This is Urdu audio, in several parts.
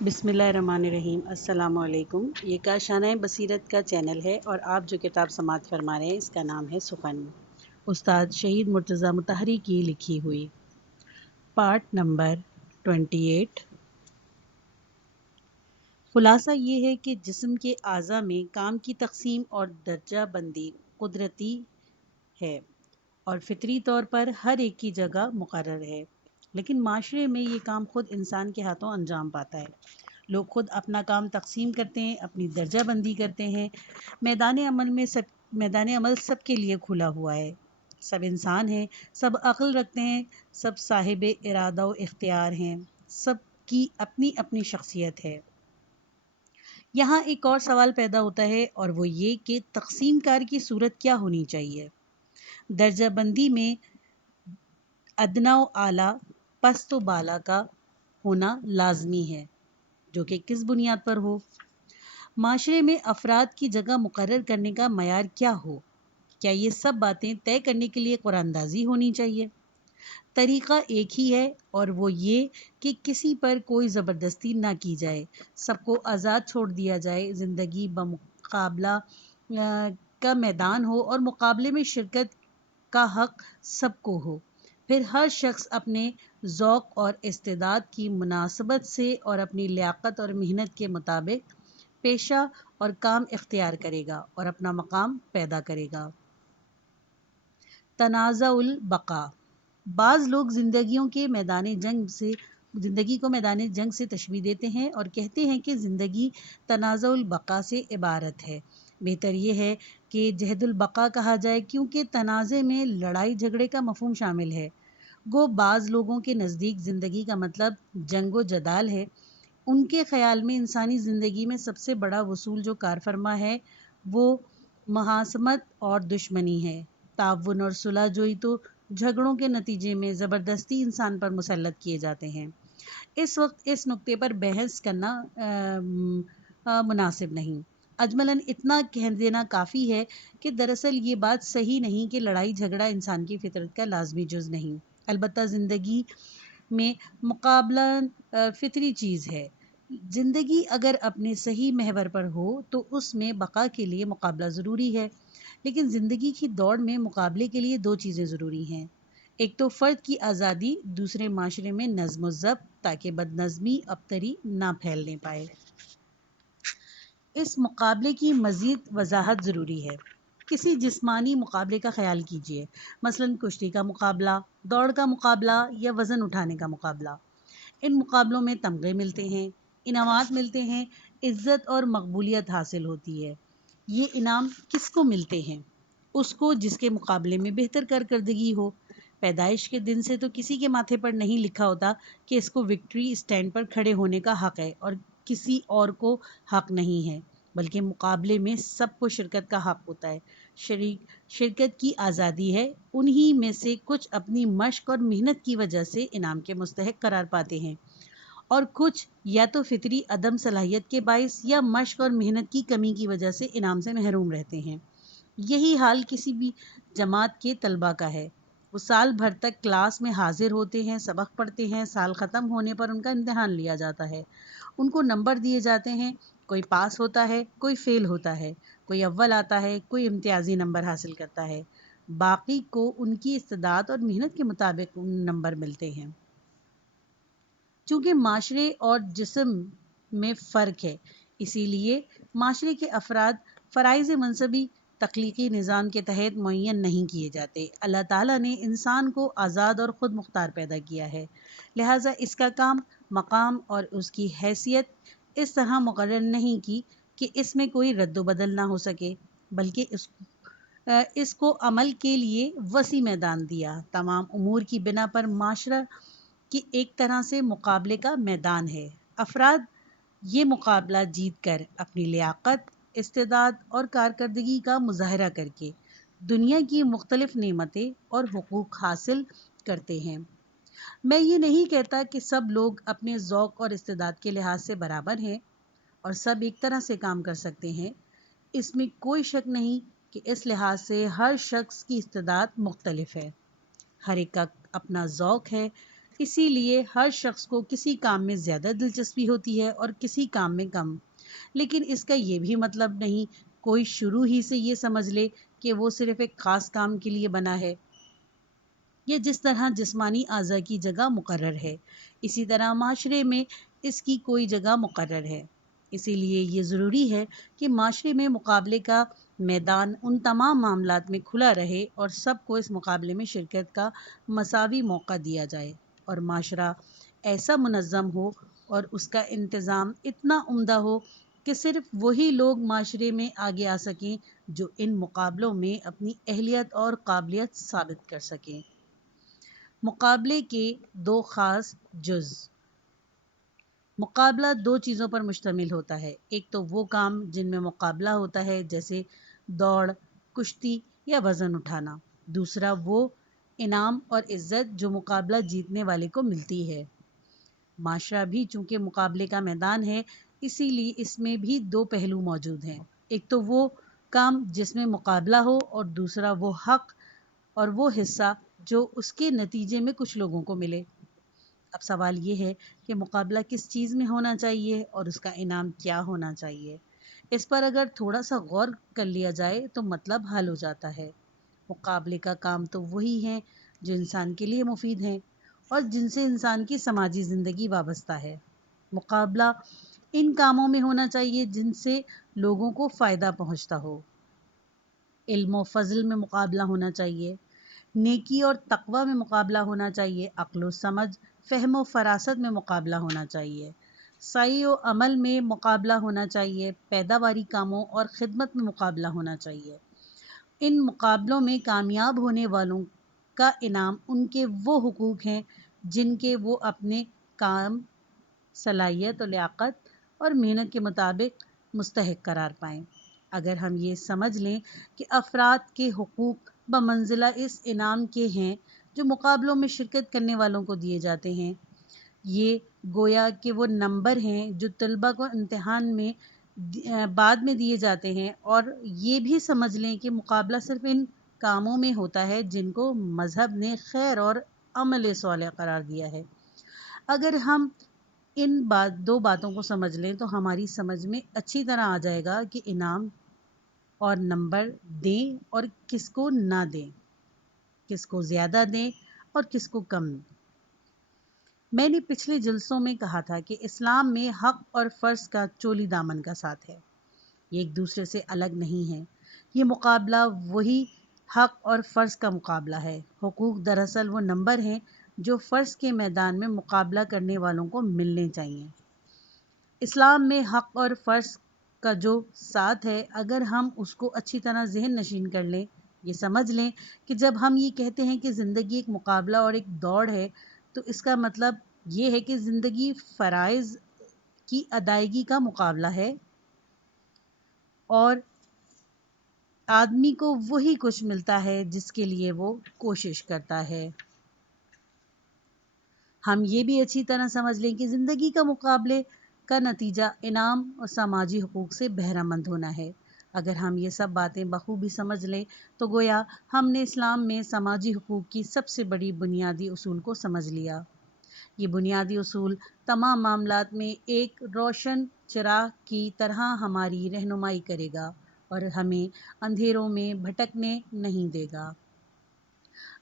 بسم اللہ الرحمن الرحیم۔ السلام علیکم۔ یہ کاشانہ بصیرت کا چینل ہے اور آپ جو کتاب سماعت فرما رہے ہیں اس کا نام ہے سخن، استاد شہید مرتضیٰ مطہری کی لکھی ہوئی، پارٹ نمبر 28۔ خلاصہ یہ ہے کہ جسم کے اعضاء میں کام کی تقسیم اور درجہ بندی قدرتی ہے اور فطری طور پر ہر ایک کی جگہ مقرر ہے، لیکن معاشرے میں یہ کام خود انسان کے ہاتھوں انجام پاتا ہے۔ لوگ خود اپنا کام تقسیم کرتے ہیں، اپنی درجہ بندی کرتے ہیں۔ میدان عمل سب کے لیے کھلا ہوا ہے۔ سب انسان ہیں، سب عقل رکھتے ہیں، سب صاحب ارادہ و اختیار ہیں، سب کی اپنی اپنی شخصیت ہے۔ یہاں ایک اور سوال پیدا ہوتا ہے اور وہ یہ کہ تقسیم کار کی صورت کیا ہونی چاہیے؟ درجہ بندی میں ادنا و اعلیٰ، پست و بالا کا ہونا لازمی ہے، جو کہ کس بنیاد پر ہو؟ معاشرے میں افراد کی جگہ مقرر کرنے کا معیار کیا ہو؟ کیا یہ سب باتیں طے کرنے کے لیے قرآن اندازی ہونی چاہیے؟ طریقہ ایک ہی ہے اور وہ یہ کہ کسی پر کوئی زبردستی نہ کی جائے، سب کو آزاد چھوڑ دیا جائے، زندگی بمقابلہ کا میدان ہو اور مقابلے میں شرکت کا حق سب کو ہو۔ پھر ہر شخص اپنے ذوق اور استعداد کی مناسبت سے اور اپنی لیاقت اور محنت کے مطابق پیشہ اور کام اختیار کرے گا اور اپنا مقام پیدا کرے گا۔ تنازع البقاء۔ بعض لوگ زندگی کو میدان جنگ سے تشبیہ دیتے ہیں اور کہتے ہیں کہ زندگی تنازع البقاء سے عبارت ہے۔ بہتر یہ ہے کہ جہد البقاء کہا جائے، کیونکہ تنازع میں لڑائی جھگڑے کا مفہوم شامل ہے۔ گو بعض لوگوں کے نزدیک زندگی کا مطلب جنگ و جدال ہے۔ ان کے خیال میں انسانی زندگی میں سب سے بڑا وصول جو کار فرما ہے وہ محاسمت اور دشمنی ہے۔ تعاون اور صلح جوئی تو جھگڑوں کے نتیجے میں زبردستی انسان پر مسلط کیے جاتے ہیں۔ اس وقت اس نقطے پر بحث کرنا مناسب نہیں۔ اجملاً اتنا کہہ دینا کافی ہے کہ دراصل یہ بات صحیح نہیں کہ لڑائی جھگڑا انسان کی فطرت کا لازمی جز نہیں۔ البتہ زندگی میں مقابلہ فطری چیز ہے۔ زندگی اگر اپنے صحیح محور پر ہو تو اس میں بقا کے لیے مقابلہ ضروری ہے، لیکن زندگی کی دوڑ میں مقابلے کے لیے دو چیزیں ضروری ہیں: ایک تو فرد کی آزادی، دوسرے معاشرے میں نظم و ضبط، تاکہ بد نظمی ابتری نہ پھیلنے پائے۔ اس مقابلے کی مزید وضاحت ضروری ہے۔ کسی جسمانی مقابلے کا خیال کیجیے، مثلاً کشتی کا مقابلہ، دوڑ کا مقابلہ یا وزن اٹھانے کا مقابلہ۔ ان مقابلوں میں تمغے ملتے ہیں، انعامات ملتے ہیں، عزت اور مقبولیت حاصل ہوتی ہے۔ یہ انعام کس کو ملتے ہیں؟ اس کو جس کے مقابلے میں بہتر کارکردگی ہو۔ پیدائش کے دن سے تو کسی کے ماتھے پر نہیں لکھا ہوتا کہ اس کو وکٹری اسٹینڈ پر کھڑے ہونے کا حق ہے اور کسی اور کو حق نہیں ہے، بلکہ مقابلے میں سب کو شرکت کا حق ہوتا ہے۔ شرکت کی آزادی ہے۔ انہی میں سے کچھ اپنی مشق اور محنت کی وجہ سے انعام کے مستحق قرار پاتے ہیں، اور کچھ یا تو فطری عدم صلاحیت کے باعث یا مشق اور محنت کی کمی کی وجہ سے انعام سے محروم رہتے ہیں۔ یہی حال کسی بھی جماعت کے طلباء کا ہے۔ وہ سال بھر تک کلاس میں حاضر ہوتے ہیں، سبق پڑھتے ہیں، سال ختم ہونے پر ان کا امتحان لیا جاتا ہے، ان کو نمبر دیے جاتے ہیں، کوئی پاس ہوتا ہے، کوئی فیل ہوتا ہے، کوئی اول آتا ہے، کوئی امتیازی نمبر حاصل کرتا ہے، باقی کو ان کی استعداد اور محنت کے مطابق نمبر ملتے ہیں۔ چونکہ معاشرے اور جسم میں فرق ہے، اسی لیے معاشرے کے افراد فرائض منصبی تخلیقی نظام کے تحت معین نہیں کیے جاتے۔ اللہ تعالیٰ نے انسان کو آزاد اور خود مختار پیدا کیا ہے، لہٰذا اس کا کام، مقام اور اس کی حیثیت اس طرح مقرر نہیں کی کہ اس میں کوئی رد و بدل نہ ہو سکے، بلکہ اس کو عمل کے لیے وسیع میدان دیا۔ تمام امور کی بنا پر معاشرہ کی ایک طرح سے مقابلے کا میدان ہے۔ افراد یہ مقابلہ جیت کر اپنی لیاقت، استعداد اور کارکردگی کا مظاہرہ کر کے دنیا کی مختلف نعمتیں اور حقوق حاصل کرتے ہیں۔ میں یہ نہیں کہتا کہ سب لوگ اپنے ذوق اور استعداد کے لحاظ سے برابر ہیں اور سب ایک طرح سے کام کر سکتے ہیں۔ اس میں کوئی شک نہیں کہ اس لحاظ سے ہر شخص کی استعداد مختلف ہے، ہر ایک کا اپنا ذوق ہے، اسی لیے ہر شخص کو کسی کام میں زیادہ دلچسپی ہوتی ہے اور کسی کام میں کم، لیکن اس کا یہ بھی مطلب نہیں کوئی شروع ہی سے یہ سمجھ لے کہ وہ صرف ایک خاص کام کے لیے بنا ہے۔ یہ جس طرح جسمانی اعضاء کی جگہ مقرر ہے، اسی طرح معاشرے میں اس کی کوئی جگہ مقرر ہے۔ اسی لیے یہ ضروری ہے کہ معاشرے میں مقابلے کا میدان ان تمام معاملات میں کھلا رہے اور سب کو اس مقابلے میں شرکت کا مساوی موقع دیا جائے، اور معاشرہ ایسا منظم ہو اور اس کا انتظام اتنا عمدہ ہو کہ صرف وہی لوگ معاشرے میں آگے آ سکیں جو ان مقابلوں میں اپنی اہلیت اور قابلیت ثابت کر سکیں۔ مقابلے کے دو خاص جز۔ مقابلہ دو چیزوں پر مشتمل ہوتا ہے، ایک تو وہ کام جن میں مقابلہ ہوتا ہے جیسے دوڑ، کشتی یا وزن اٹھانا، دوسرا وہ انعام اور عزت جو مقابلہ جیتنے والے کو ملتی ہے۔ معاشرہ بھی چونکہ مقابلے کا میدان ہے، اسی لیے اس میں بھی دو پہلو موجود ہیں، ایک تو وہ کام جس میں مقابلہ ہو اور دوسرا وہ حق اور وہ حصہ جو اس کے نتیجے میں کچھ لوگوں کو ملے۔ اب سوال یہ ہے کہ مقابلہ کس چیز میں ہونا چاہیے اور اس کا انعام کیا ہونا چاہیے۔ اس پر اگر تھوڑا سا غور کر لیا جائے تو مطلب حل ہو جاتا ہے۔ مقابلے کا کام تو وہی ہے جو انسان کے لیے مفید ہیں اور جن سے انسان کی سماجی زندگی وابستہ ہے۔ مقابلہ ان کاموں میں ہونا چاہیے جن سے لوگوں کو فائدہ پہنچتا ہو۔ علم و فضل میں مقابلہ ہونا چاہیے، نیکی اور تقوی میں مقابلہ ہونا چاہیے، عقل و سمجھ، فہم و فراست میں مقابلہ ہونا چاہیے، سعی و عمل میں مقابلہ ہونا چاہیے، پیداواری کاموں اور خدمت میں مقابلہ ہونا چاہیے۔ ان مقابلوں میں کامیاب ہونے والوں کا انعام ان کے وہ حقوق ہیں جن کے وہ اپنے کام، صلاحیت و لیاقت اور محنت کے مطابق مستحق قرار پائیں۔ اگر ہم یہ سمجھ لیں کہ افراد کے حقوق بمنزلہ اس انعام کے ہیں جو مقابلوں میں شرکت کرنے والوں کو دیے جاتے ہیں، یہ گویا کہ وہ نمبر ہیں جو طلباء کو امتحان میں بعد میں دیے جاتے ہیں، اور یہ بھی سمجھ لیں کہ مقابلہ صرف ان کاموں میں ہوتا ہے جن کو مذہب نے خیر اور عمل صالح قرار دیا ہے۔ اگر ہم ان دو باتوں کو سمجھ لیں تو ہماری سمجھ میں اچھی طرح آ جائے گا کہ انعام اور نمبر دیں اور کس کو نہ دیں، کس کو زیادہ دیں اور کس کو کم۔ میں نے پچھلے جلسوں میں کہا تھا کہ اسلام میں حق اور فرض کا چولی دامن کا ساتھ ہے، یہ ایک دوسرے سے الگ نہیں ہے۔ یہ مقابلہ وہی حق اور فرض کا مقابلہ ہے۔ حقوق دراصل وہ نمبر ہیں جو فرض کے میدان میں مقابلہ کرنے والوں کو ملنے چاہیے۔ اسلام میں حق اور فرض کا جو ساتھ ہے، اگر ہم اس کو اچھی طرح ذہن نشین کر لیں، یہ سمجھ لیں کہ جب ہم یہ کہتے ہیں کہ زندگی ایک مقابلہ اور ایک دوڑ ہے، تو اس کا مطلب یہ ہے کہ زندگی فرائض کی ادائیگی کا مقابلہ ہے اور آدمی کو وہی کچھ ملتا ہے جس کے لیے وہ کوشش کرتا ہے۔ ہم یہ بھی اچھی طرح سمجھ لیں کہ زندگی کا مقابلے کا نتیجہ انعام اور سماجی حقوق سے بہرہ مند ہونا ہے۔ اگر ہم یہ سب باتیں بخوبی سمجھ لیں تو گویا ہم نے اسلام میں سماجی حقوق کی سب سے بڑی بنیادی اصول کو سمجھ لیا۔ یہ بنیادی اصول تمام معاملات میں ایک روشن چراغ کی طرح ہماری رہنمائی کرے گا اور ہمیں اندھیروں میں بھٹکنے نہیں دے گا۔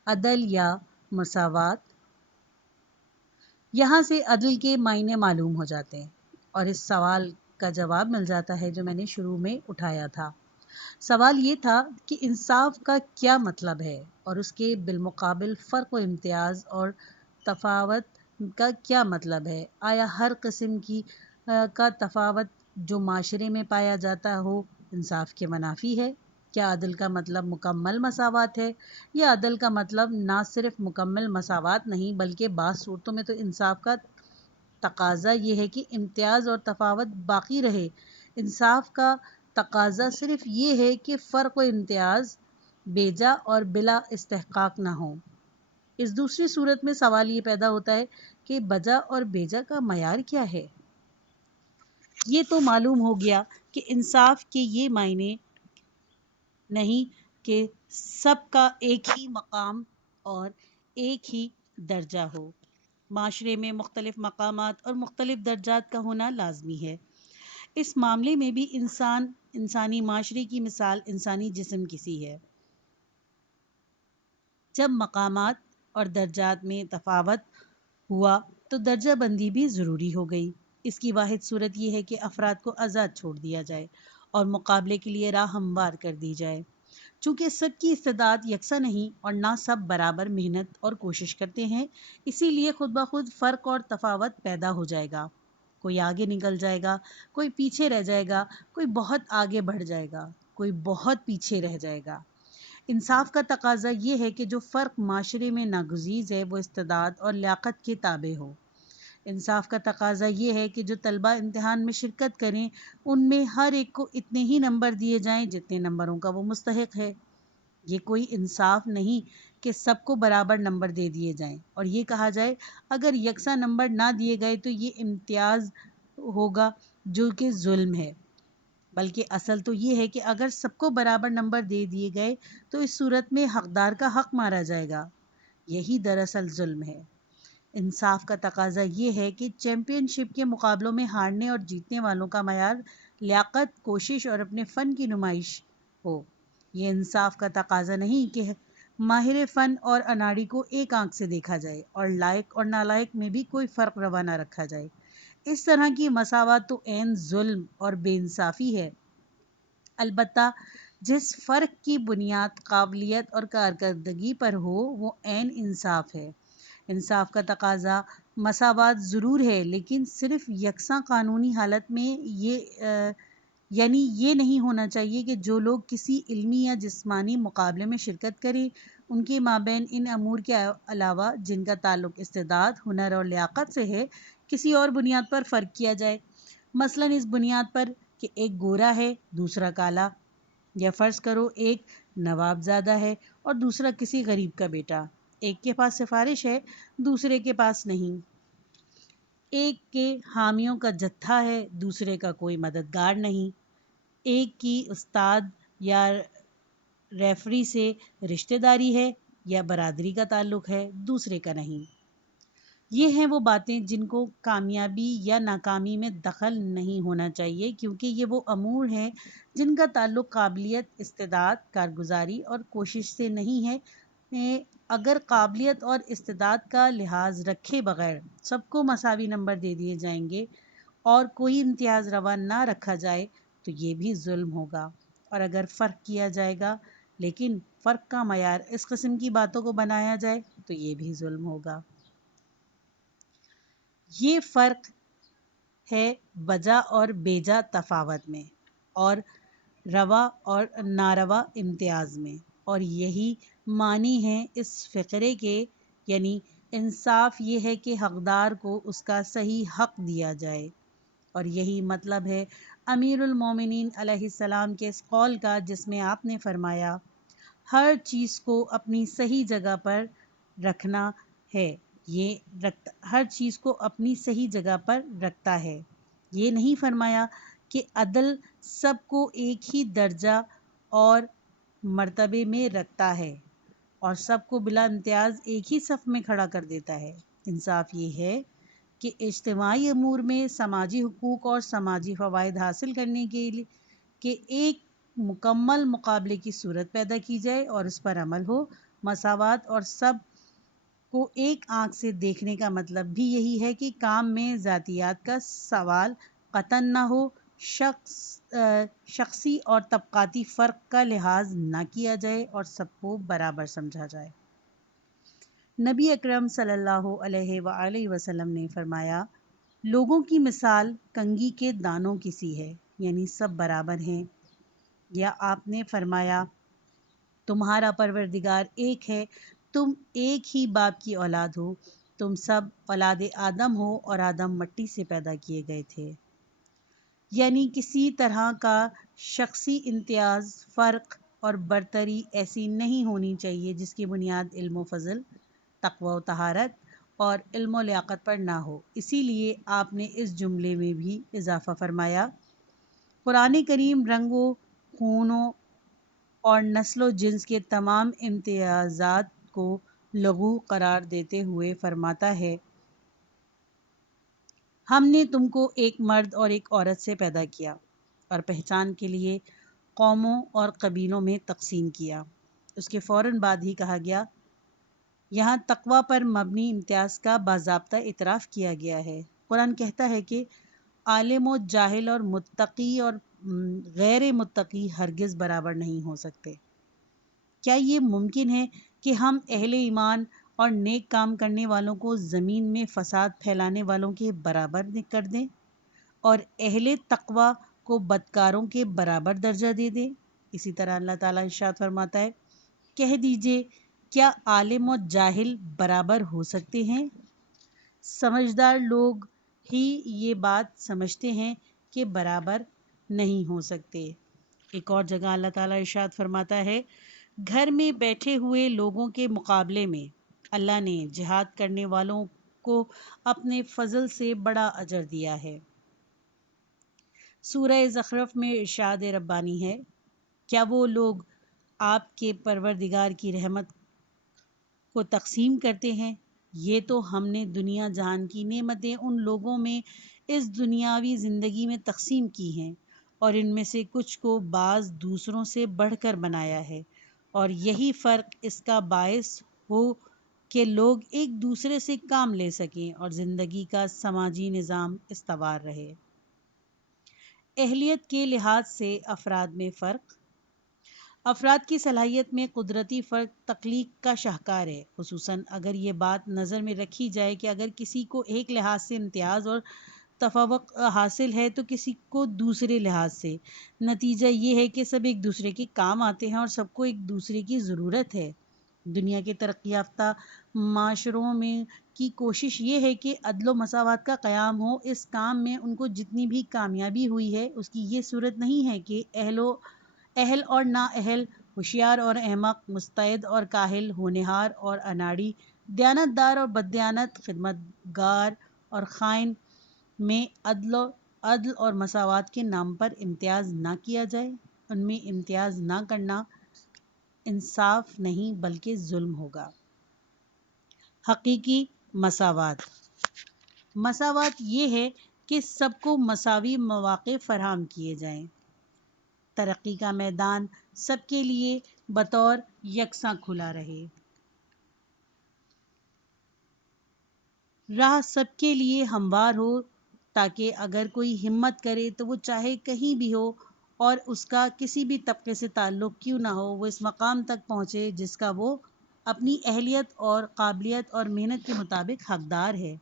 عدل یا مساوات۔ یہاں سے عدل کے معنی معلوم ہو جاتے ہیں اور اس سوال کا جواب مل جاتا ہے جو میں نے شروع میں اٹھایا تھا۔ سوال یہ تھا کہ انصاف کا کیا مطلب ہے اور اس کے بالمقابل فرق و امتیاز اور تفاوت کا کیا مطلب ہے۔ آیا ہر قسم کا تفاوت جو معاشرے میں پایا جاتا ہو انصاف کے منافی ہے؟ کیا عدل کا مطلب مکمل مساوات ہے، یا عدل کا مطلب نہ صرف مکمل مساوات نہیں بلکہ بعض صورتوں میں تو انصاف کا تقاضا یہ ہے کہ امتیاز اور تفاوت باقی رہے؟ انصاف کا تقاضا صرف یہ ہے کہ فرق و امتیاز بیجا اور بلا استحقاق نہ ہو۔ اس دوسری صورت میں سوال یہ پیدا ہوتا ہے کہ بجا اور بیجا کا معیار کیا ہے؟ یہ تو معلوم ہو گیا کہ انصاف کے یہ معنی نہیں کہ سب کا ایک ہی مقام اور ایک ہی درجہ ہو۔ معاشرے میں مختلف مقامات اور مختلف درجات کا ہونا لازمی ہے۔ اس معاملے میں بھی انسانی معاشرے کی مثال انسانی جسم کی سی ہے۔ جب مقامات اور درجات میں تفاوت ہوا تو درجہ بندی بھی ضروری ہو گئی۔ اس کی واحد صورت یہ ہے کہ افراد کو آزاد چھوڑ دیا جائے اور مقابلے کے لیے راہ ہموار کر دی جائے۔ چونکہ سب کی استعداد یکساں نہیں اور نہ سب برابر محنت اور کوشش کرتے ہیں، اسی لیے خود بخود فرق اور تفاوت پیدا ہو جائے گا۔ کوئی آگے نکل جائے گا، کوئی پیچھے رہ جائے گا، کوئی بہت آگے بڑھ جائے گا، کوئی بہت پیچھے رہ جائے گا۔ انصاف کا تقاضا یہ ہے کہ جو فرق معاشرے میں ناگزیر ہے وہ استعداد اور لیاقت کے تابع ہو۔ انصاف کا تقاضا یہ ہے کہ جو طلبہ امتحان میں شرکت کریں ان میں ہر ایک کو اتنے ہی نمبر دیے جائیں جتنے نمبروں کا وہ مستحق ہے۔ یہ کوئی انصاف نہیں کہ سب کو برابر نمبر دے دیے جائیں اور یہ کہا جائے اگر یکساں نمبر نہ دیے گئے تو یہ امتیاز ہوگا، جو کہ ظلم ہے۔ بلکہ اصل تو یہ ہے کہ اگر سب کو برابر نمبر دے دیے گئے تو اس صورت میں حقدار کا حق مارا جائے گا۔ یہی دراصل ظلم ہے۔ انصاف کا تقاضا یہ ہے کہ چیمپئن شپ کے مقابلوں میں ہارنے اور جیتنے والوں کا معیار لیاقت، کوشش اور اپنے فن کی نمائش ہو۔ یہ انصاف کا تقاضا نہیں کہ ماہر فن اور اناڑی کو ایک آنکھ سے دیکھا جائے اور لائق اور نالائق میں بھی کوئی فرق روا نہ رکھا جائے۔ اس طرح کی مساوات تو عین ظلم اور بے انصافی ہے۔ البتہ جس فرق کی بنیاد قابلیت اور کارکردگی پر ہو وہ عین انصاف ہے۔ انصاف کا تقاضا مساوات ضرور ہے، لیکن صرف یکساں قانونی حالت میں یعنی یہ نہیں ہونا چاہیے کہ جو لوگ کسی علمی یا جسمانی مقابلے میں شرکت کریں ان کے مابین ان امور کے علاوہ جن کا تعلق استعداد، ہنر اور لیاقت سے ہے کسی اور بنیاد پر فرق کیا جائے۔ مثلاً اس بنیاد پر کہ ایک گورا ہے دوسرا کالا، یا فرض کرو ایک نواب زادہ ہے اور دوسرا کسی غریب کا بیٹا، ایک کے پاس سفارش ہے دوسرے کے پاس نہیں، ایک کے حامیوں کا جتھا ہے دوسرے کا کوئی مددگار نہیں، ایک کی استاد یا ریفری سے رشتہ داری ہے یا برادری کا تعلق ہے دوسرے کا نہیں۔ یہ ہیں وہ باتیں جن کو کامیابی یا ناکامی میں دخل نہیں ہونا چاہیے، کیونکہ یہ وہ امور ہیں جن کا تعلق قابلیت، استعداد، کارگزاری اور کوشش سے نہیں ہے۔ اگر قابلیت اور استعداد کا لحاظ رکھے بغیر سب کو مساوی نمبر دے دیے جائیں گے اور کوئی امتیاز روا نہ رکھا جائے تو یہ بھی ظلم ہوگا، اور اگر فرق کیا جائے گا لیکن فرق کا معیار اس قسم کی باتوں کو بنایا جائے تو یہ بھی ظلم ہوگا۔ یہ فرق ہے وجہ اور بیجا تفاوت میں اور روا اور ناروا امتیاز میں، اور یہی معنی ہے اس فقرے کے، یعنی انصاف یہ ہے کہ حقدار کو اس کا صحیح حق دیا جائے، اور یہی مطلب ہے امیر المومنین علیہ السلام کے اس قول کا جس میں آپ نے فرمایا ہر چیز کو اپنی صحیح جگہ پر رکھنا ہے، ہر چیز کو اپنی صحیح جگہ پر رکھتا ہے۔ یہ نہیں فرمایا کہ عدل سب کو ایک ہی درجہ اور مرتبے میں رکھتا ہے اور سب کو بلا امتیاز ایک ہی صف میں کھڑا کر دیتا ہے۔ انصاف یہ ہے کہ اجتماعی امور میں سماجی حقوق اور سماجی فوائد حاصل کرنے کے لیے کہ ایک مکمل مقابلے کی صورت پیدا کی جائے اور اس پر عمل ہو۔ مساوات اور سب کو ایک آنکھ سے دیکھنے کا مطلب بھی یہی ہے کہ کام میں ذاتیات کا سوال قطعاً نہ ہو، شخصی اور طبقاتی فرق کا لحاظ نہ کیا جائے اور سب کو برابر سمجھا جائے۔ نبی اکرم صلی اللہ علیہ وآلہ وسلم نے فرمایا لوگوں کی مثال کنگھی کے دانوں کی سی ہے، یعنی سب برابر ہیں۔ یا آپ نے فرمایا تمہارا پروردگار ایک ہے، تم ایک ہی باپ کی اولاد ہو، تم سب اولاد آدم ہو اور آدم مٹی سے پیدا کیے گئے تھے۔ یعنی کسی طرح کا شخصی امتیاز، فرق اور برتری ایسی نہیں ہونی چاہیے جس کی بنیاد علم و فضل، تقوی و طہارت اور علم و لیاقت پر نہ ہو۔ اسی لیے آپ نے اس جملے میں بھی اضافہ فرمایا قرآن کریم رنگ و خونوں اور نسل و جنس کے تمام امتیازات کو لغو قرار دیتے ہوئے فرماتا ہے ہم نے تم کو ایک مرد اور ایک عورت سے پیدا کیا اور پہچان کے لیے قوموں اور قبیلوں میں تقسیم کیا۔ اس کے فوراً بعد ہی کہا گیا، یہاں تقوی پر مبنی امتیاز کا باضابطہ اعتراف کیا گیا ہے۔ قرآن کہتا ہے کہ عالم و جاہل اور متقی اور غیر متقی ہرگز برابر نہیں ہو سکتے۔ کیا یہ ممکن ہے کہ ہم اہل ایمان اور نیک کام کرنے والوں کو زمین میں فساد پھیلانے والوں کے برابر کر دیں اور اہل تقوی کو بدکاروں کے برابر درجہ دے دیں؟ اسی طرح اللہ تعالیٰ ارشاد فرماتا ہے، کہہ دیجئے کیا عالم و جاہل برابر ہو سکتے ہیں؟ سمجھدار لوگ ہی یہ بات سمجھتے ہیں کہ برابر نہیں ہو سکتے۔ ایک اور جگہ اللہ تعالیٰ ارشاد فرماتا ہے، گھر میں بیٹھے ہوئے لوگوں کے مقابلے میں اللہ نے جہاد کرنے والوں کو اپنے فضل سے بڑا اجر دیا ہے۔ سورہ زخرف میں ارشاد ربانی ہے، کیا وہ لوگ آپ کے پروردگار کی رحمت کو تقسیم کرتے ہیں؟ یہ تو ہم نے دنیا جہان کی نعمتیں ان لوگوں میں اس دنیاوی زندگی میں تقسیم کی ہیں اور ان میں سے کچھ کو بعض دوسروں سے بڑھ کر بنایا ہے، اور یہی فرق اس کا باعث ہو کہ لوگ ایک دوسرے سے کام لے سکیں اور زندگی کا سماجی نظام استوار رہے۔ اہلیت کے لحاظ سے افراد میں فرق۔ افراد کی صلاحیت میں قدرتی فرق تخلیق کا شاہکار ہے، خصوصاً اگر یہ بات نظر میں رکھی جائے کہ اگر کسی کو ایک لحاظ سے امتیاز اور تفوق حاصل ہے تو کسی کو دوسرے لحاظ سے۔ نتیجہ یہ ہے کہ سب ایک دوسرے کے کام آتے ہیں اور سب کو ایک دوسرے کی ضرورت ہے۔ دنیا کے ترقی یافتہ معاشروں میں کی کوشش یہ ہے کہ عدل و مساوات کا قیام ہو۔ اس کام میں ان کو جتنی بھی کامیابی ہوئی ہے اس کی یہ صورت نہیں ہے کہ اہل اور نااہل، ہوشیار اور احمق، مستعد اور کاہل، ہونہار اور اناڑی، دیانتدار اور بددیانت، خدمتگار اور خائن میں عدل اور مساوات کے نام پر امتیاز نہ کیا جائے۔ ان میں امتیاز نہ کرنا انصاف نہیں بلکہ ظلم ہوگا۔ حقیقی مساوات۔ مساوات یہ ہے کہ سب کو مساوی مواقع فراہم کیے جائیں۔ ترقی کا میدان سب کے لیے بطور یکساں کھلا رہے۔ راہ سب کے لیے ہموار ہو تاکہ اگر کوئی ہمت کرے تو وہ چاہے کہیں بھی ہو اور اس کا کسی بھی طبقے سے تعلق کیوں نہ ہو، وہ اس مقام تک پہنچے جس کا وہ اپنی اہلیت اور قابلیت اور محنت کے مطابق حقدار ہے۔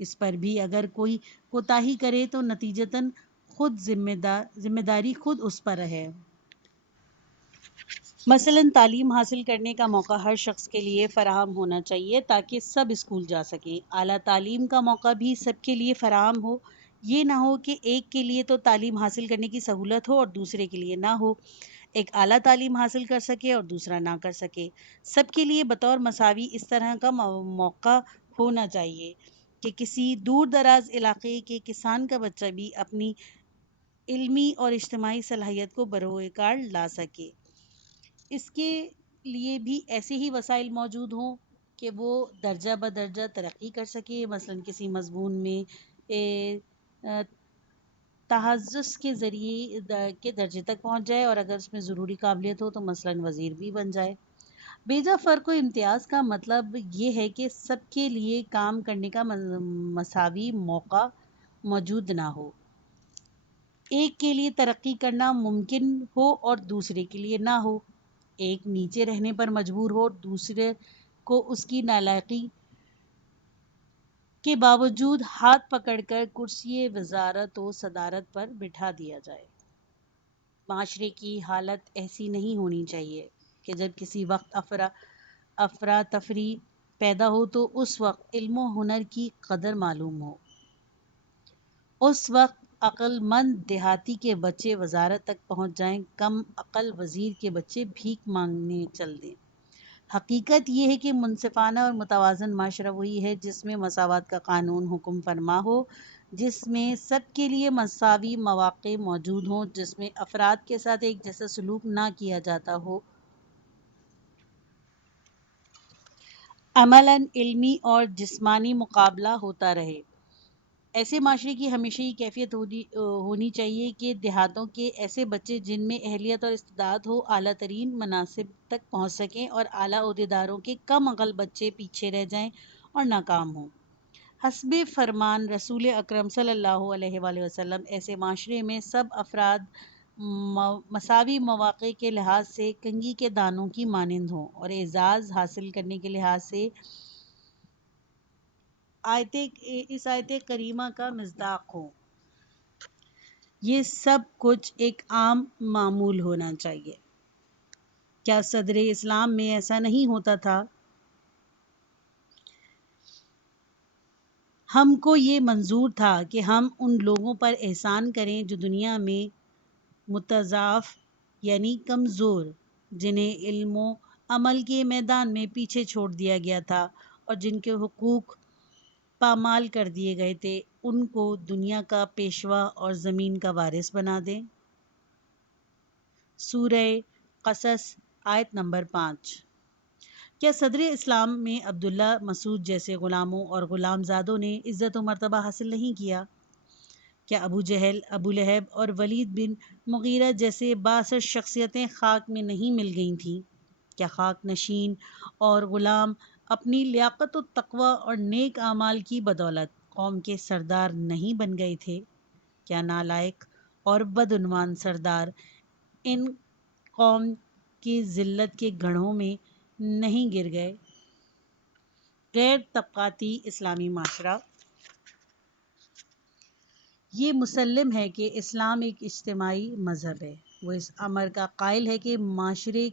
اس پر بھی اگر کوئی کوتاہی کرے تو نتیجتاً خود ذمہ داری خود اس پر ہے۔ مثلاً تعلیم حاصل کرنے کا موقع ہر شخص کے لیے فراہم ہونا چاہیے تاکہ سب اسکول جا سکیں۔ اعلیٰ تعلیم کا موقع بھی سب کے لیے فراہم ہو، یہ نہ ہو کہ ایک کے لیے تو تعلیم حاصل کرنے کی سہولت ہو اور دوسرے کے لیے نہ ہو، ایک اعلیٰ تعلیم حاصل کر سکے اور دوسرا نہ کر سکے۔ سب کے لیے بطور مساوی اس طرح کا موقع ہونا چاہیے کہ کسی دور دراز علاقے کے کسان کا بچہ بھی اپنی علمی اور اجتماعی صلاحیت کو بروئے کار لا سکے۔ اس کے لیے بھی ایسے ہی وسائل موجود ہوں کہ وہ درجہ بدرجہ ترقی کر سکے، مثلاً کسی مضمون میں تحزظ کے ذریعے کے درجے تک پہنچ جائے اور اگر اس میں ضروری قابلیت ہو تو مثلاً وزیر بھی بن جائے۔ بیجا فرق و امتیاز کا مطلب یہ ہے کہ سب کے لیے کام کرنے کا مساوی موقع موجود نہ ہو، ایک کے لیے ترقی کرنا ممکن ہو اور دوسرے کے لیے نہ ہو، ایک نیچے رہنے پر مجبور ہو اور دوسرے کو اس کی نالائقی کے باوجود ہاتھ پکڑ کر کرسی وزارت و صدارت پر بٹھا دیا جائے۔ معاشرے کی حالت ایسی نہیں ہونی چاہیے کہ جب کسی وقت افراتفری پیدا ہو تو اس وقت علم و ہنر کی قدر معلوم ہو، اس وقت عقل مند دیہاتی کے بچے وزارت تک پہنچ جائیں، کم عقل وزیر کے بچے بھیک مانگنے چل دیں۔ حقیقت یہ ہے کہ منصفانہ اور متوازن معاشرہ وہی ہے جس میں مساوات کا قانون حکم فرما ہو، جس میں سب کے لیے مساوی مواقع موجود ہوں، جس میں افراد کے ساتھ ایک جیسا سلوک نہ کیا جاتا ہو، عملاً علمی اور جسمانی مقابلہ ہوتا رہے۔ ایسے معاشرے کی ہمیشہ یہ کیفیت ہونی چاہیے کہ دیہاتوں کے ایسے بچے جن میں اہلیت اور استعداد ہو اعلیٰ ترین مناصب تک پہنچ سکیں، اور اعلیٰ عہدیداروں کے کم عقل بچے پیچھے رہ جائیں اور ناکام ہوں۔ حسب فرمان رسول اکرم صلی اللہ علیہ وآلہ وسلم ایسے معاشرے میں سب افراد مساوی مواقع کے لحاظ سے کنگھی کے دانوں کی مانند ہوں، اور اعزاز حاصل کرنے کے لحاظ سے اس آیت کریمہ کا مصداق ہو۔ یہ سب کچھ ایک عام معمول ہونا چاہیے۔ کیا صدر اسلام میں ایسا نہیں ہوتا تھا؟ ہم کو یہ منظور تھا کہ ہم ان لوگوں پر احسان کریں جو دنیا میں متضعف یعنی کمزور، جنہیں علم و عمل کے میدان میں پیچھے چھوڑ دیا گیا تھا اور جن کے حقوق پامال کر دیے گئے تھے، ان کو دنیا کا پیشوا اور زمین کا وارث بنا دیں۔ سورہ قصص آیت نمبر 5۔ کیا صدر اسلام میں عبداللہ مسعود جیسے غلاموں اور غلام زادوں نے عزت و مرتبہ حاصل نہیں کیا؟ کیا ابو جہل، ابو لہب اور ولید بن مغیرہ جیسے بااثر شخصیتیں خاک میں نہیں مل گئی تھیں؟ کیا خاک نشین اور غلام اپنی لیاقت و تقوی اور نیک اعمال کی بدولت قوم کے سردار نہیں بن گئے تھے؟ کیا نالائق اور بدعنوان سردار ان قوم کی ذلت کے گڑھوں میں نہیں گر گئے؟ غیر طبقاتی اسلامی معاشرہ۔ یہ مسلم ہے کہ اسلام ایک اجتماعی مذہب ہے۔ وہ اس امر کا قائل ہے کہ معاشرے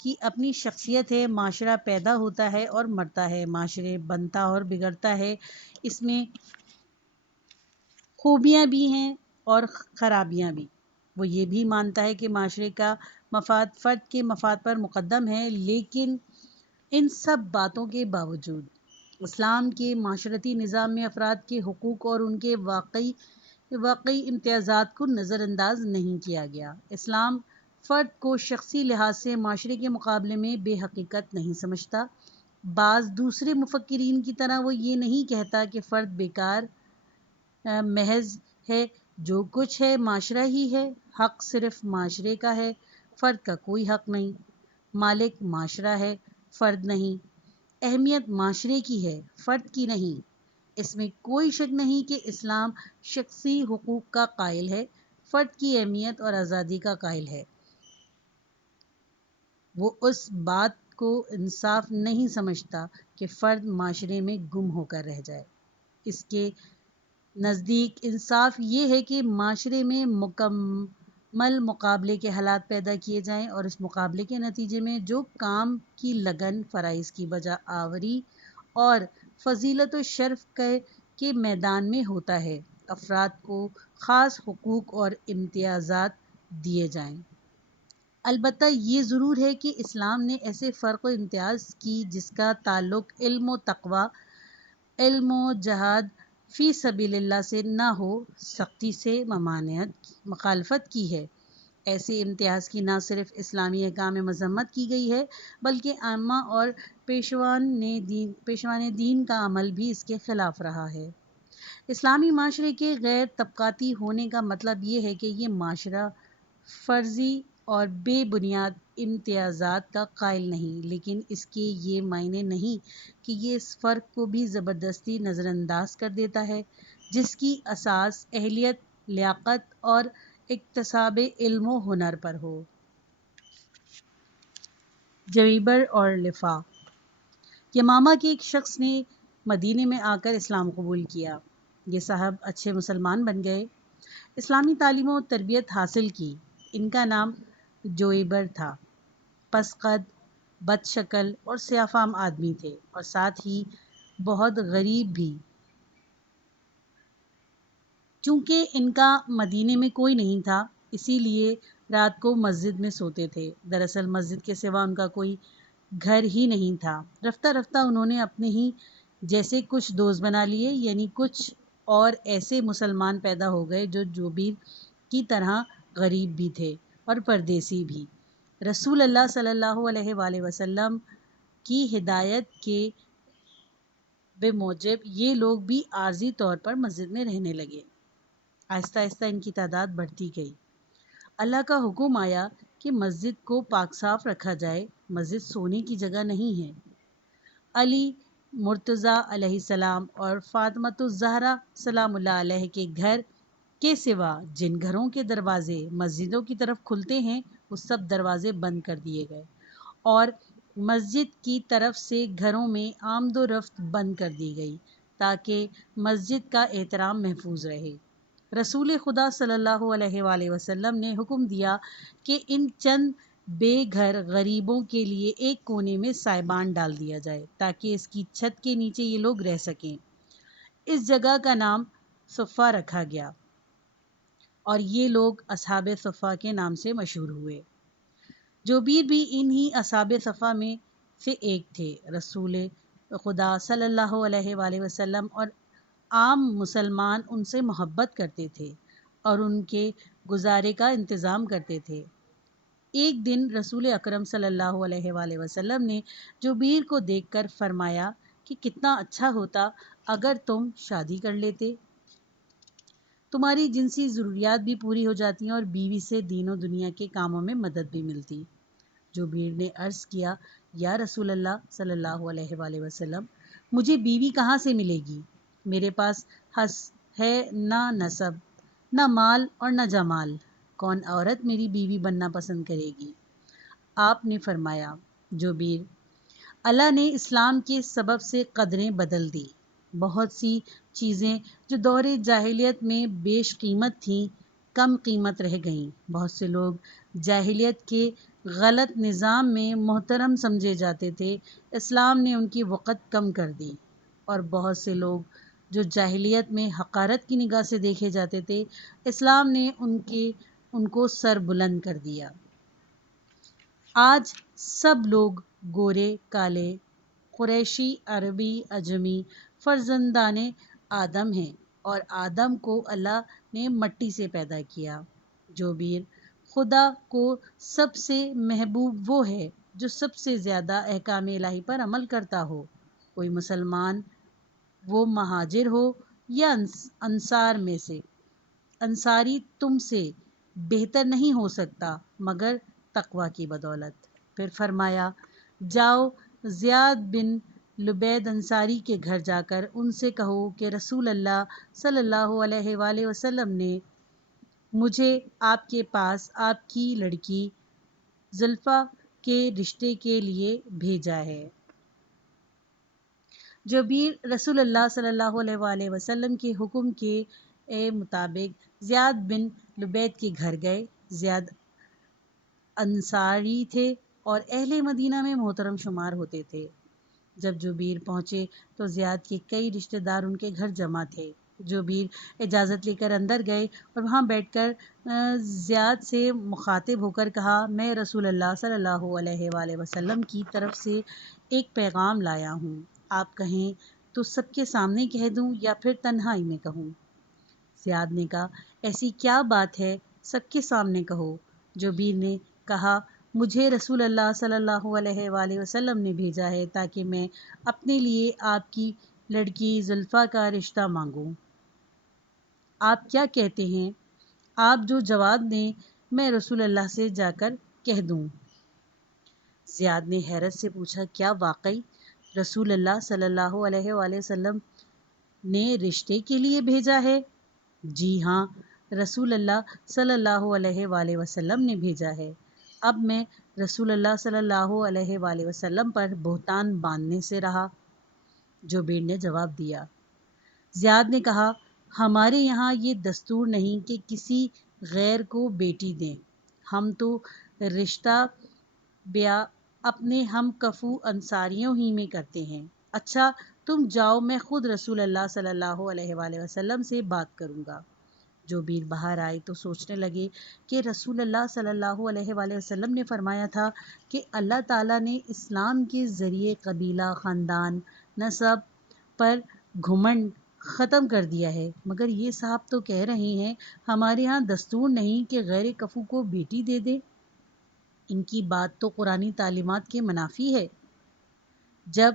کی اپنی شخصیت ہے، معاشرہ پیدا ہوتا ہے اور مرتا ہے، معاشرے بنتا اور بگڑتا ہے، اس میں خوبیاں بھی ہیں اور خرابیاں بھی۔ وہ یہ بھی مانتا ہے کہ معاشرے کا مفاد فرد کے مفاد پر مقدم ہے، لیکن ان سب باتوں کے باوجود اسلام کے معاشرتی نظام میں افراد کے حقوق اور ان کے واقعی امتیازات کو نظر انداز نہیں کیا گیا۔ اسلام فرد کو شخصی لحاظ سے معاشرے کے مقابلے میں بے حقیقت نہیں سمجھتا۔ بعض دوسرے مفکرین کی طرح وہ یہ نہیں کہتا کہ فرد بیکار محض ہے، جو کچھ ہے معاشرہ ہی ہے، حق صرف معاشرے کا ہے، فرد کا کوئی حق نہیں، مالک معاشرہ ہے، فرد نہیں، اہمیت معاشرے کی ہے، فرد کی نہیں۔ اس میں کوئی شک نہیں کہ اسلام شخصی حقوق کا قائل ہے، فرد کی اہمیت اور آزادی کا قائل ہے۔ وہ اس بات کو انصاف نہیں سمجھتا کہ فرد معاشرے میں گم ہو کر رہ جائے۔ اس کے نزدیک انصاف یہ ہے کہ معاشرے میں مکمل مقابلے کے حالات پیدا کیے جائیں، اور اس مقابلے کے نتیجے میں جو کام کی لگن، فرائض کی بجا آوری اور فضیلت و شرف کے میدان میں ہوتا ہے، افراد کو خاص حقوق اور امتیازات دیے جائیں۔ البتہ یہ ضرور ہے کہ اسلام نے ایسے فرق و امتیاز کی جس کا تعلق علم و تقوی، علم و جہاد فی سبیل اللہ سے نہ ہو، سختی سے مخالفت کی ہے۔ ایسے امتیاز کی نہ صرف اسلامی احکام میں مذمت کی گئی ہے، بلکہ عامہ اور پیشوان دین کا عمل بھی اس کے خلاف رہا ہے۔ اسلامی معاشرے کے غیر طبقاتی ہونے کا مطلب یہ ہے کہ یہ معاشرہ فرضی اور بے بنیاد امتیازات کا قائل نہیں، لیکن اس کے یہ معنی نہیں کہ یہ اس فرق کو بھی زبردستی نظر انداز کر دیتا ہے جس کی اساس اہلیت، لیاقت اور اکتساب علم و ہنر پر ہو۔ جویبر اور لفا۔ یمامہ کے ایک شخص نے مدینے میں آ کر اسلام قبول کیا۔ یہ صاحب اچھے مسلمان بن گئے، اسلامی تعلیم و تربیت حاصل کی۔ ان کا نام جویبر تھا۔ پس قد، بد شکل اور سیاہ فام آدمی تھے، اور ساتھ ہی بہت غریب بھی۔ چونکہ ان کا مدینے میں کوئی نہیں تھا، اسی لیے رات کو مسجد میں سوتے تھے۔ دراصل مسجد کے سوا ان کا کوئی گھر ہی نہیں تھا۔ رفتہ رفتہ انہوں نے اپنے ہی جیسے کچھ دوست بنا لیے، یعنی کچھ اور ایسے مسلمان پیدا ہو گئے جو جوبیر کی طرح غریب بھی تھے اور پردیسی بھی۔ رسول اللہ صلی اللہ علیہ وآلہ وسلم کی ہدایت کے بے موجب یہ لوگ بھی عارضی طور پر مسجد میں رہنے لگے۔ آہستہ آہستہ ان کی تعداد بڑھتی گئی۔ اللہ کا حکم آیا کہ مسجد کو پاک صاف رکھا جائے، مسجد سونے کی جگہ نہیں ہے۔ علی مرتضیٰ علیہ السلام اور فاطمۃ الزہرا سلام اللہ علیہ کے گھر کے سوا جن گھروں کے دروازے مسجدوں کی طرف کھلتے ہیں وہ سب دروازے بند کر دیے گئے اور مسجد کی طرف سے گھروں میں آمد و رفت بند کر دی گئی تاکہ مسجد کا احترام محفوظ رہے۔ رسول خدا صلی اللہ علیہ وآلہ وسلم نے حکم دیا کہ ان چند بے گھر غریبوں کے لیے ایک کونے میں سائبان ڈال دیا جائے تاکہ اس کی چھت کے نیچے یہ لوگ رہ سکیں۔ اس جگہ کا نام صفہ رکھا گیا اور یہ لوگ اصحاب صفہ کے نام سے مشہور ہوئے۔ جوبیر بھی انہی اصحاب صفہ میں سے ایک تھے۔ رسول خدا صلی اللہ علیہ وآلہ وسلم اور عام مسلمان ان سے محبت کرتے تھے اور ان کے گزارے کا انتظام کرتے تھے۔ ایک دن رسول اکرم صلی اللہ علیہ وآلہ وسلم نے جوبیر کو دیکھ کر فرمایا کہ کتنا اچھا ہوتا اگر تم شادی کر لیتے، تمہاری جنسی ضروریات بھی پوری ہو جاتی اور بیوی سے دین و دنیا کے کاموں میں مدد بھی ملتی۔ جوبیر نے عرض کیا، یا رسول اللہ صلی اللہ علیہ وآلہ وسلم، مجھے بیوی کہاں سے ملے گی؟ میرے پاس ہے نہ نسب، نہ مال اور نہ جمال، کون عورت میری بیوی بننا پسند کرے گی؟ آپ نے فرمایا، جوبیر، اللہ نے اسلام کے سبب سے قدریں بدل دی۔ بہت سی چیزیں جو دور جاہلیت میں بیش قیمت تھیں کم قیمت رہ گئیں۔ بہت سے لوگ جاہلیت کے غلط نظام میں محترم سمجھے جاتے تھے، اسلام نے ان کی وقت کم کر دی، اور بہت سے لوگ جو جاہلیت میں حقارت کی نگاہ سے دیکھے جاتے تھے، اسلام نے ان کو سر بلند کر دیا۔ آج سب لوگ گورے کالے، قریشی عربی عجمی فرزندان آدم ہیں اور آدم کو اللہ نے مٹی سے پیدا کیا۔ جوبیر، خدا کو سب سے محبوب وہ ہے جو سب سے زیادہ احکام الہی پر عمل کرتا ہو، کوئی مسلمان وہ مہاجر ہو یا انصار میں سے۔ انصاری تم سے بہتر نہیں ہو سکتا مگر تقوی کی بدولت۔ پھر فرمایا، جاؤ زیاد بن لبید انصاری کے گھر جا کر ان سے کہو کہ رسول اللہ صلی اللہ علیہ وآلہ وسلم نے مجھے آپ کے پاس آپ کی لڑکی زلفا کے رشتے کے لیے بھیجا ہے۔ جوبیر رسول اللہ صلی اللہ علیہ وآلہ وسلم کے حکم کے مطابق زیاد بن لبید کے گھر گئے۔ زیاد انصاری تھے اور اہل مدینہ میں محترم شمار ہوتے تھے۔ جب جوبیر پہنچے تو زیاد کے کئی رشتہ دار ان کے گھر جمع تھے۔ جوبیر اجازت لے کر اندر گئے اور وہاں بیٹھ کر زیاد سے مخاطب ہو کر کہا، میں رسول اللہ صلی اللہ علیہ وآلہ وسلم کی طرف سے ایک پیغام لایا ہوں، آپ کہیں تو سب کے سامنے کہہ دوں یا پھر تنہائی میں کہوں؟ زیاد نے کہا، ایسی کیا بات ہے، سب کے سامنے کہو۔ جوبیر نے کہا، مجھے رسول اللہ صلی اللہ علیہ وآلہ وسلم نے بھیجا ہے تاکہ میں اپنے لیے آپ کی لڑکی زلفا کا رشتہ مانگوں۔ آپ کیا کہتے ہیں؟ آپ جو جواب دیں میں رسول اللہ سے جا کر کہہ دوں۔ زیاد نے حیرت سے پوچھا، کیا واقعی رسول اللہ صلی اللہ علیہ وآلہ وسلم نے رشتے کے لیے بھیجا ہے؟ جی ہاں، رسول اللہ صلی اللہ علیہ وآلہ وسلم نے بھیجا ہے۔ اب میں رسول اللہ صلی اللہ علیہ وآلہ وسلم پر بہتان باندھنے سے رہا۔ جوبیر نے جواب دیا۔ زیاد نے کہا، ہمارے یہاں یہ دستور نہیں کہ کسی غیر کو بیٹی دیں، ہم تو رشتہ بیاہ اپنے ہم کفو انصاریوں ہی میں کرتے ہیں۔ اچھا تم جاؤ، میں خود رسول اللہ صلی اللہ علیہ وآلہ وسلم سے بات کروں گا۔ جوبیر باہر آئے تو سوچنے لگے کہ رسول اللہ صلی اللہ علیہ وآلہ وسلم نے فرمایا تھا کہ اللہ تعالیٰ نے اسلام کے ذریعے قبیلہ، خاندان، نسب پر گھمنڈ ختم کر دیا ہے، مگر یہ صاحب تو کہہ رہے ہیں ہمارے ہاں دستور نہیں کہ غیر کفو کو بیٹی دے دے۔ ان کی بات تو قرآنی تعلیمات کے منافی ہے۔ جب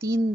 3